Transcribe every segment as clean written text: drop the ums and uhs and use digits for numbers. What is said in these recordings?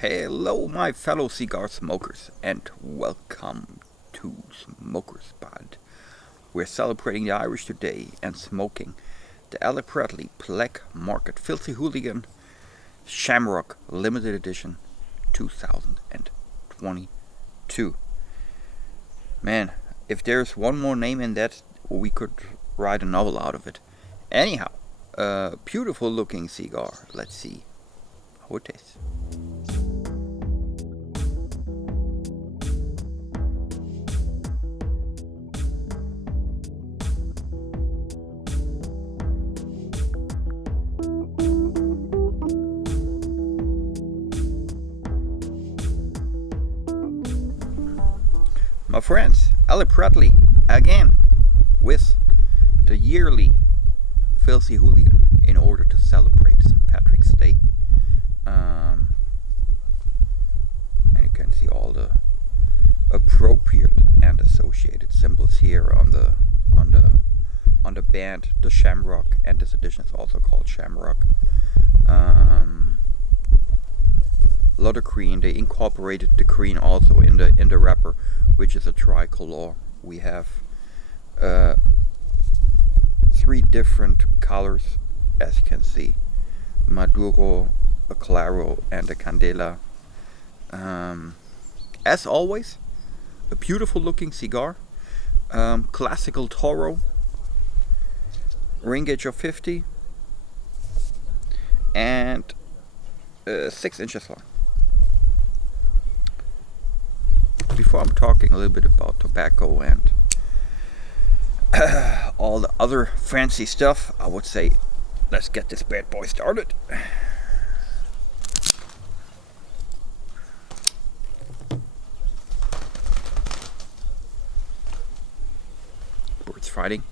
Hello, my fellow cigar smokers, and welcome to Smoker's Spot. We're celebrating the Irish today and smoking the Alec Bradley Black Market Filthy Hooligan Shamrock Limited Edition 2022. Man, if there's one more name in that, we could write a novel out of it. Anyhow, a beautiful looking cigar. Let's see how it tastes. My friends, Alec Bradley again with the yearly Filthy Hooligan in order to celebrate St. Patrick's Day. And you can see all the appropriate and associated symbols here on the band, the Shamrock, and this edition is also called Shamrock. Lot of green. They incorporated the green also in the wrapper, which is a tricolor. We have 3 different colors, as you can see: Maduro, a Claro, and a Candela. As always, a beautiful looking cigar. Classical Toro, ring gauge of 50, and 6 inches long. Before I'm talking a little bit about tobacco and all the other fancy stuff, I would say let's get this bad boy started. Birds fighting.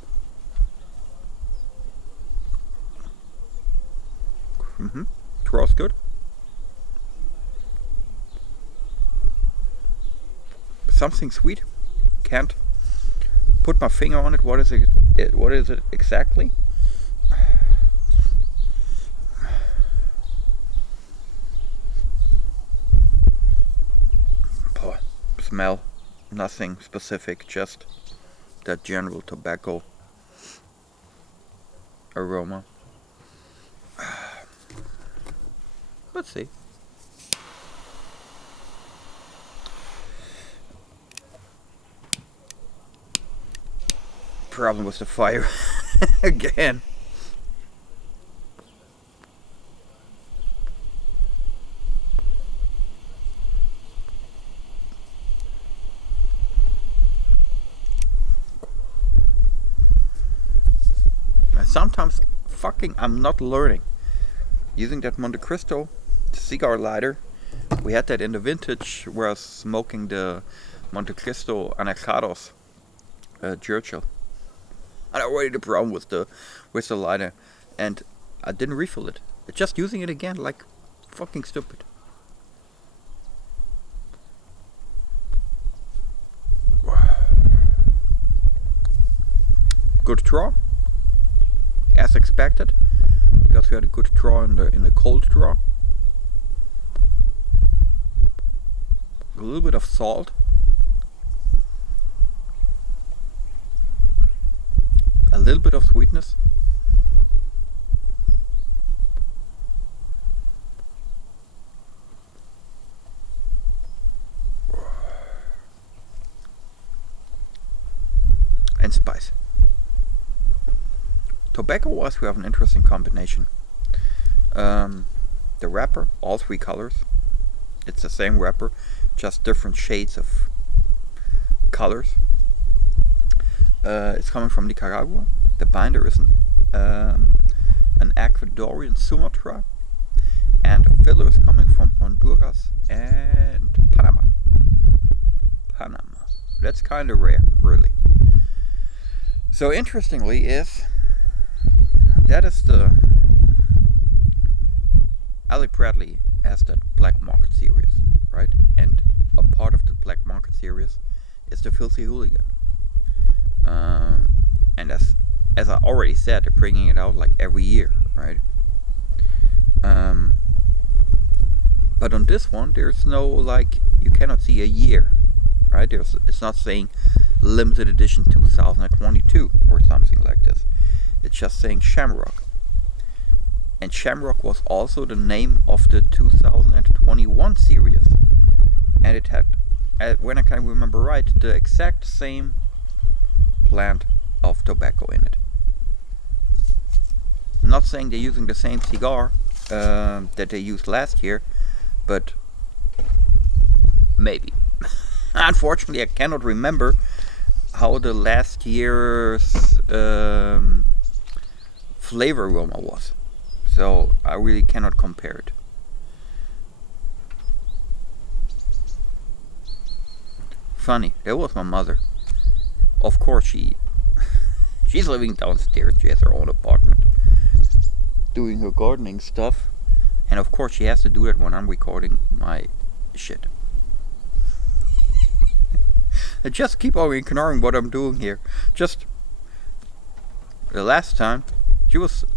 Traw's good. Something sweet. Can't put my finger on it. What is it? What is it exactly? Smell. Nothing specific. Just that general tobacco aroma. Let's see. Problem with the fire again. And sometimes I'm not learning. Using that Monte Cristo cigar lighter, we had that in the vintage where I was smoking the Monte Cristo Anacados Churchill. And I already the problem with the lighter, and I didn't refill it. Just using it again like fucking stupid. Good draw, as expected, because we had a good draw in the cold draw. A little bit of salt. A little bit of sweetness. And spice. Tobacco wise, we have an interesting combination. The wrapper, all 3 colors. It's the same wrapper, just different shades of colors. It's coming from Nicaragua. The binder is an Ecuadorian Sumatra, and the filler is coming from Honduras and Panama. That's kind of rare, really. So interestingly, that is the Alec Bradley has that Black Market series, right? And a part of the Black Market series is the Filthy Hooligan. And as I already said, they're bringing it out like every year, right? But on this one, there's no, like, you cannot see a year, right? It's not saying limited edition 2022 or something like this. It's just saying Shamrock. And Shamrock was also the name of the 2021 series. And it had, when I can remember right, the exact same plant of tobacco in it. I'm not saying they're using the same cigar that they used last year, but maybe. Unfortunately, I cannot remember how the last year's flavor aroma was, so I really cannot compare it. Funny, that was my mother. Of course, she's living downstairs. She has her own apartment, doing her gardening stuff, and of course she has to do that when I'm recording my shit. I just keep on ignoring what I'm doing here. Just the last time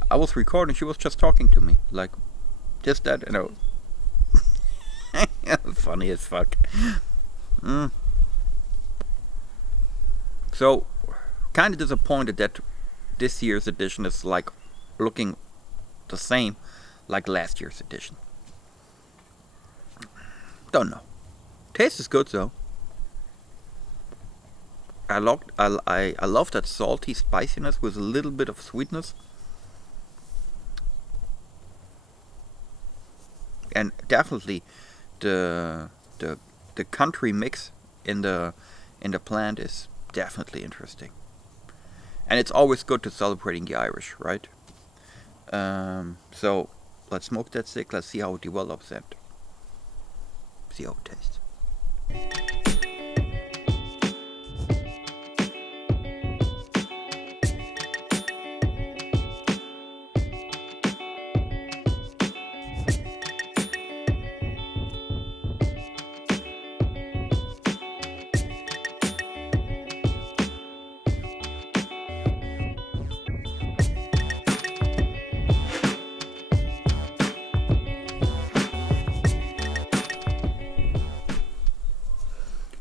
I was recording, she was just talking to me, like just that, you know. Funny as fuck. So, kind of disappointed that this year's edition is like looking the same like last year's edition. Don't know. Taste is good though. I love that salty spiciness with a little bit of sweetness, and definitely the country mix in the plant is definitely interesting. And it's always good to celebrating the Irish, right? So let's smoke that stick. Let's see how it develops and see how it tastes.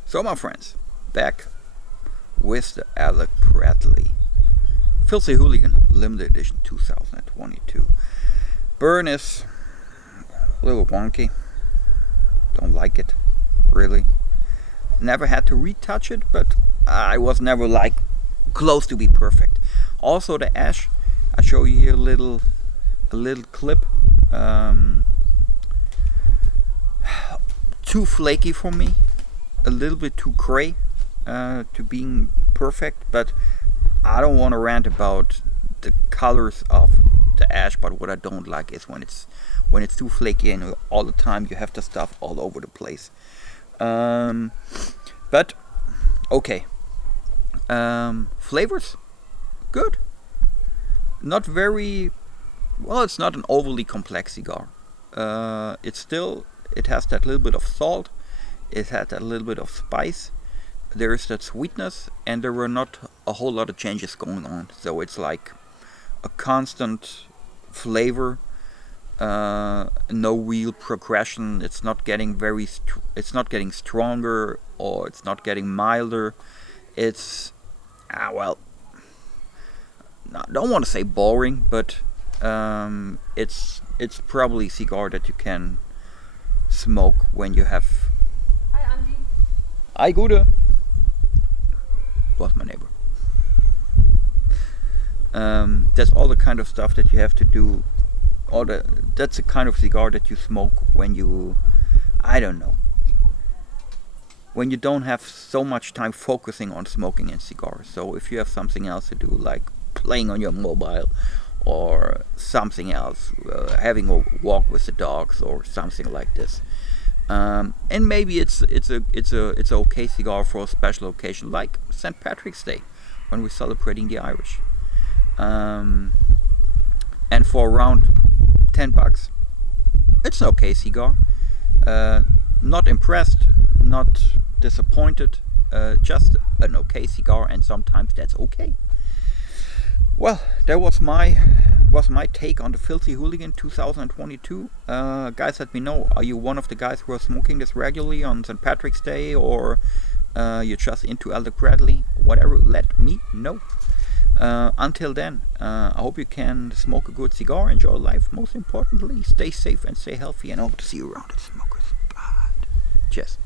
So my friends, back with the Alec Bradley Filthy Hooligan Limited Edition 2022. Burn is a little wonky. Don't like it, really. Never had to retouch it, but I was never like close to be perfect. Also the ash, I show you here a little clip. Too flaky for me. A little bit too gray to being perfect, but I don't want to rant about the colors of the ash, but what I don't like is when it's too flaky and all the time you have the stuff all over the place. But okay. Flavors, good. Not very well. It's not an overly complex cigar. It has that little bit of salt. It had a little bit of spice. There is that sweetness, and there were not a whole lot of changes going on. So it's like a constant flavor, no real progression. It's not getting it's not getting stronger, or it's not getting milder. It's I don't want to say boring, but it's probably a cigar that you can smoke when you have. Hi, Gude. Was my neighbor. That's all the kind of stuff that you have to do. That's the kind of cigar that you smoke when you, I don't know, when you don't have so much time focusing on smoking and cigars. So if you have something else to do, like playing on your mobile or something else, having a walk with the dogs or something like this. And maybe it's a okay cigar for a special occasion like St. Patrick's Day, when we're celebrating the Irish. And for around $10, it's an okay cigar. Not impressed, not disappointed, just an okay cigar, and sometimes that's okay. Well, that was my was my take on the Filthy Hooligan 2022. Guys, let me know. Are you one of the guys who are smoking this regularly on St. Patrick's Day, or you're just into Alec Bradley? Whatever, let me know. Until then, I hope you can smoke a good cigar, enjoy life. Most importantly, stay safe and stay healthy, and I hope to see you around at smokers. Cheers.